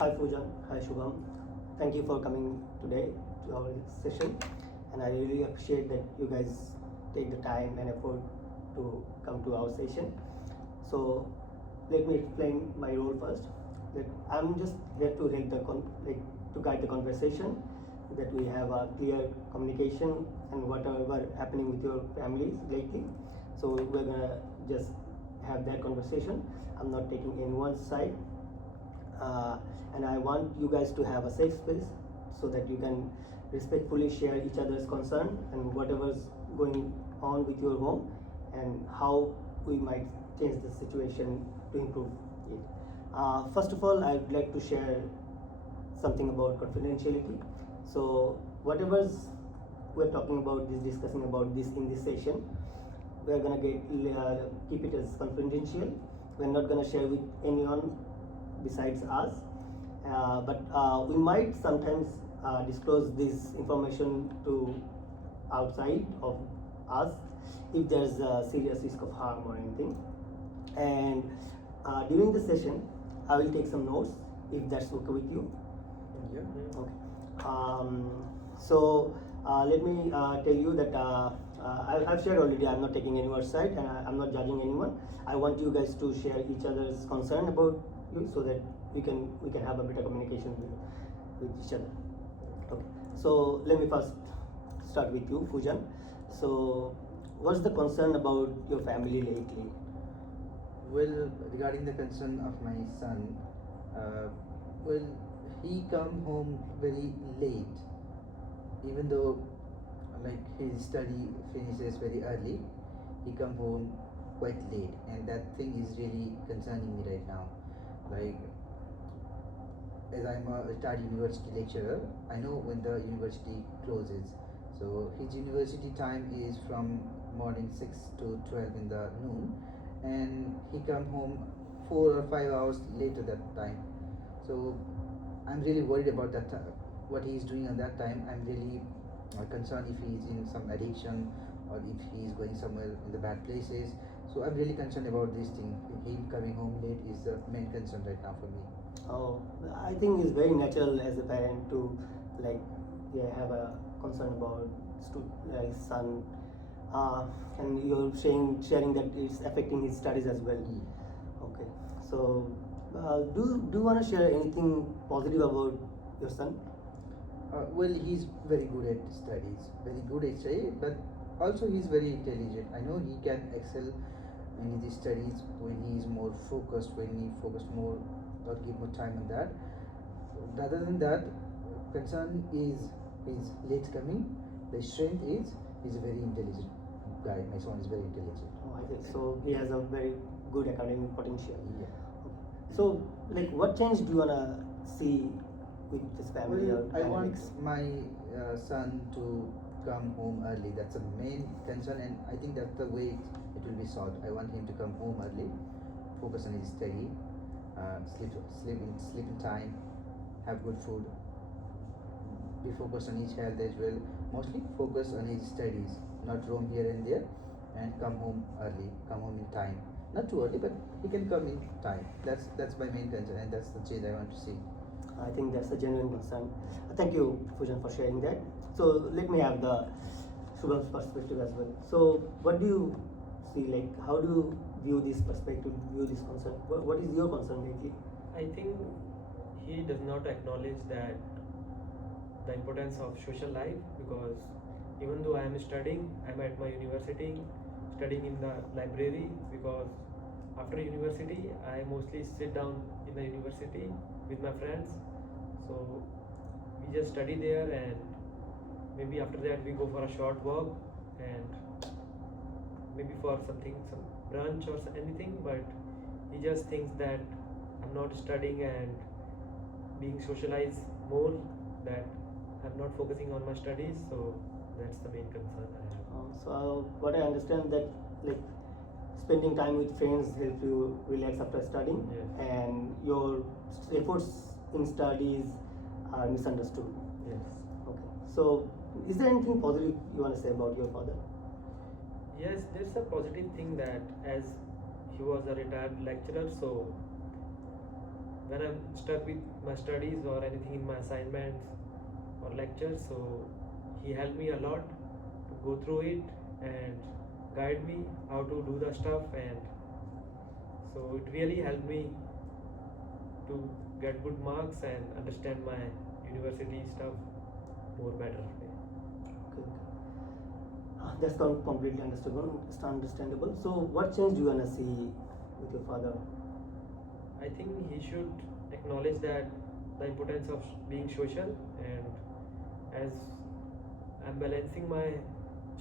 Hi Poojan, hi Shubham. Thank you for coming today to our session, and I really appreciate that you guys take the time and effort to come to our session. So let me explain my role first. That I'm just there to help to guide the conversation, that we have a clear communication and whatever happening with your families lately. So we're gonna just have that conversation. I'm not taking anyone's side, and I want you guys to have a safe space so that you can respectfully share each other's concern and whatever's going on with your home and how we might change the situation to improve it. First of all, I'd like to share something about confidentiality. So whatever's we're talking about this, discussing about this in this session, we're gonna keep it as confidential. We're not gonna share with anyone besides us, but we might sometimes disclose this information to outside of us if there's a serious risk of harm or anything. And during the session, I will take some notes if that's okay with you. Yeah. Okay. So let me tell you that I've shared already. I'm not taking anyone's side, and I'm not judging anyone. I want you guys to share each other's concern about you, so that we can have a better communication with each other. Okay. So let me first start with you, Fujan. So what's the concern about your family lately? Well, regarding the concern of my son, well, he come home very late, even though like his study finishes very early. He come home quite late, and that thing is really concerning me right now. Like, as I'm a retired university lecturer, I know when the university closes. So his university time is from morning 6 to 12 in the noon, and he come home 4 or 5 hours later that time. So I'm really worried about that. What he is doing on that time. I'm really concerned if he is in some addiction or if he is going somewhere in the bad places. So I'm really concerned about this thing. Him coming home late is the main concern right now for me. Oh, I think it's very natural as a parent to like have a concern about his son, and you're sharing that it's affecting his studies as well. Okay, so do you want to share anything positive about your son? Well, he's very good at studies, very good at study, but also he's very intelligent. I know he can excel in his studies when he is more focused, when he focus more or give more time on that. Other than that, concern is his late coming. The strength is he's a very intelligent guy. My son is very intelligent. Oh, I think so. He has a very good academic potential. Yeah. So, like, what change do you wanna see with this family Well, or I want dynamics? my son to come home early. That's the main concern, and I think that's the way it will be solved. I want him to come home early, focus on his study, sleep in time, have good food, be focused on his health as well. Mostly focus on his studies, not roam here and there, and come home early, come home in time. Not too early, but he can come in time. That's my main concern, and that's the change I want to see. I think that's a genuine concern. Thank you, Fujan, for sharing that. So let me have the Shubham's perspective as well. So what do you see? Like, how do you view this perspective, view this concern? What is your concern lately? I think he does not acknowledge that the importance of social life, because even though I am studying, I am at my university, studying in the library, because after university I mostly sit down in the university with my friends. So we just study there, and maybe after that we go for a short walk and maybe for something, some brunch or anything. But he just thinks that I'm not studying and being socialized more, that I'm not focusing on my studies. So that's the main concern I have. So what I understand that like spending time with friends help you relax after studying, Yes. and your efforts in studies are misunderstood. Yes. Okay. So is there anything positive you want to say about your father? Yes, there's a positive thing that as he was a retired lecturer, so when I'm stuck with my studies or anything in my assignments or lectures, so he helped me a lot to go through it and guide me how to do the stuff, and so it really helped me to get good marks and understand my university stuff more better. Okay, okay. That's completely understandable. So, what change do you wanna see with your father? I think he should acknowledge that the importance of being social, and as I'm balancing my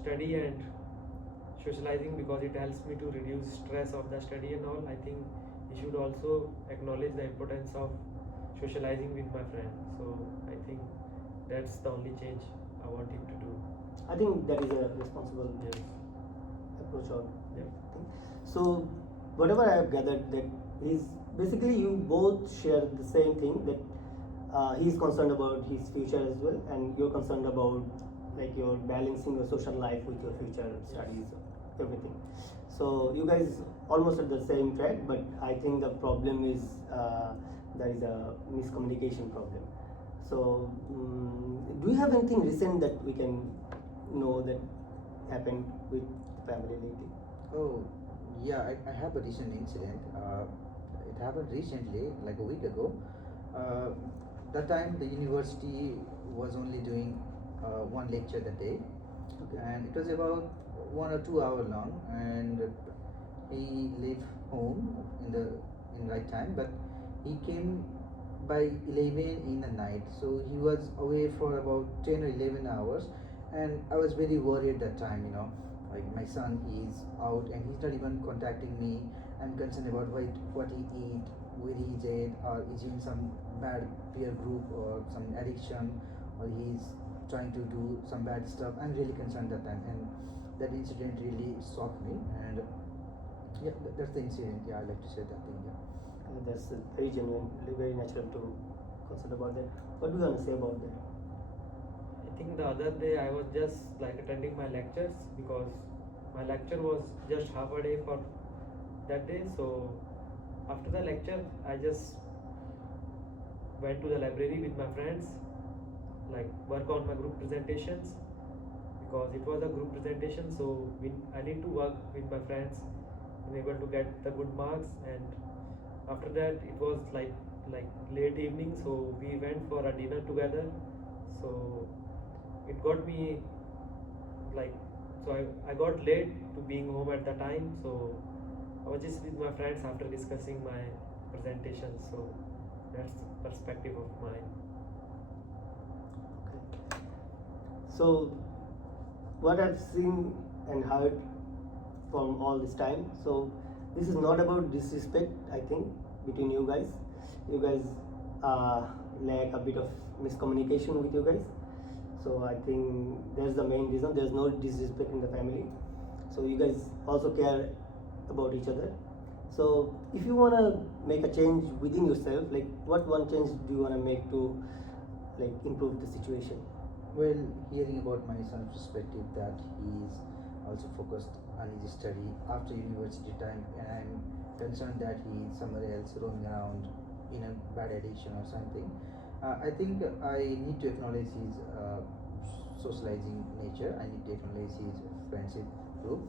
study and socializing because it helps me to reduce stress of the study and all, I think he should also acknowledge the importance of socializing with my friends. So I think that's the only change I want him to do. I think that is a responsible Yes. approach or Yeah. thing. So, whatever I have gathered, that is basically you both share the same thing, that he's concerned about his future as well, and you're concerned about like you're balancing your social life with your future studies, everything. So you guys almost at the same track, but I think the problem is there is a miscommunication problem. So, do you have anything recent that we can know that happened with family lately? Oh, yeah, I have a recent incident. It happened recently, like a week ago. Uh, that time, the university was only doing one lecture that day, Okay. and it was about 1 or 2 hour long. And he left home in right time, but he came by 11 in the night. So he was away for about 10 or 11 hours, and I was very worried that time. Like my son, he's out and he's not even contacting me. I'm concerned about what he eat, where he's at, or is he in some bad peer group or some addiction, or he's trying to do some bad stuff. I'm really concerned that time, and that incident really shocked me. And yeah, that's the incident. Yeah, I like to say that thing. Yeah. That's very genuine, very natural to consider about that. What do you want to say about that? I think the other day I was just like attending my lectures because my lecture was just half a day for that day. So after the lecture, I just went to the library with my friends, like work on my group presentations because it was a group presentation. So I need to work with my friends and able to get the good marks. And after that, it was like late evening, so we went for a dinner together. So it got me like, so I got late to being home at the time, so I was just with my friends after discussing my presentation. So that's the perspective of mine. Okay. So, what I've seen and heard from all this time, so this is not about disrespect, I think, between you guys. You guys lack a bit of miscommunication with you guys. So I think that's the main reason. There's no disrespect in the family. So you guys also care about each other. So if you wanna make a change within yourself, like what one change do you wanna make to like improve the situation? Well, hearing about my son's perspective that he's also focused on his study after university time, and I'm concerned that he's somewhere else roaming around in a bad addiction or something. I think I need to acknowledge his socializing nature. I need to acknowledge his friendship group,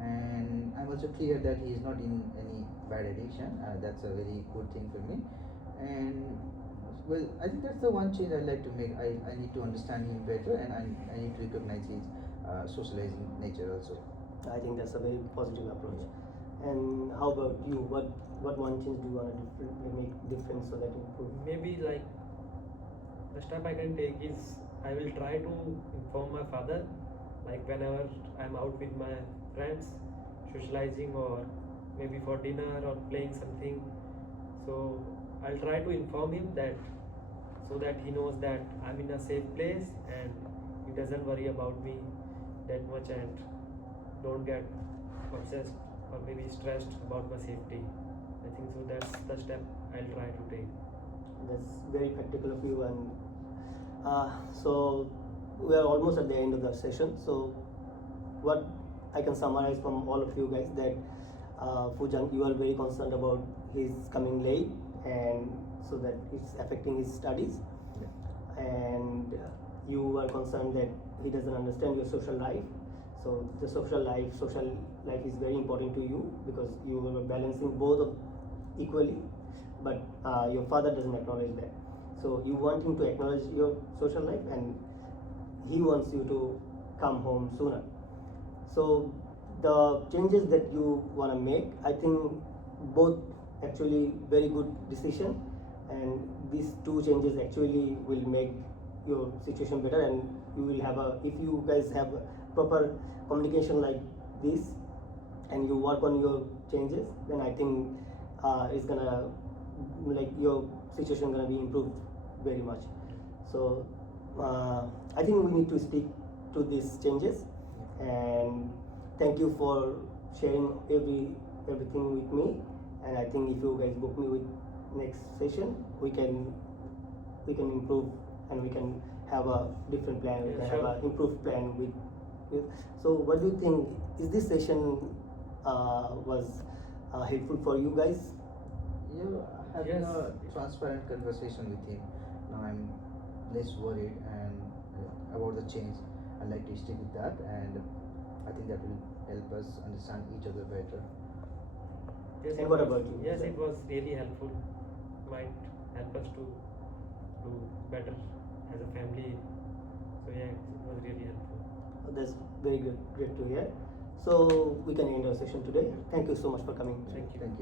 and I'm also clear that he is not in any bad addiction. That's a very good thing for me. And well, I think that's the one change I'd like to make. I need to understand him better, and I need to recognize his socializing nature also. I think that's a very positive approach. And how about you? What one change do you wanna make difference so that you improve? Maybe like the step I can take is I will try to inform my father, like whenever I'm out with my friends, socializing or maybe for dinner or playing something. So I'll try to inform him that, so that he knows that I'm in a safe place and he doesn't worry about me that much and don't get obsessed or maybe stressed about my safety. I think so that's the step I'll try to take. That's very practical of you. And so we are almost at the end of the session. So what I can summarize from all of you guys that Fujan, you are very concerned about his coming late, and so that it's affecting his studies. Yeah. And you are concerned that he doesn't understand your social life. So the social life is very important to you because you are balancing both of equally, but your father doesn't acknowledge that. So you want him to acknowledge your social life, and he wants you to come home sooner. So the changes that you want to make, I think both actually very good decision, and these two changes actually will make your situation better, and you will have a, if you guys have a proper communication like this and you work on your changes, then I think it's gonna, like, your situation gonna be improved very much. So I think we need to stick to these changes, and thank you for sharing everything with me. And I think if you guys book me with next session, we can improve, and we can have a different plan. We Yeah, can sure. have an improved plan with. So what do you think? Is this session was helpful for you guys? You having Yes. a transparent conversation with him. Now I'm less worried and about the change. I like to stick with that, and I think that will help us understand each other better. Yes, And it what was- about you? Yes, it was really helpful. Might help us to do better as a family. So yeah, it was really helpful. That's very good, great to hear. So we can end our session today. Thank you so much for coming. Thank you. Thank you.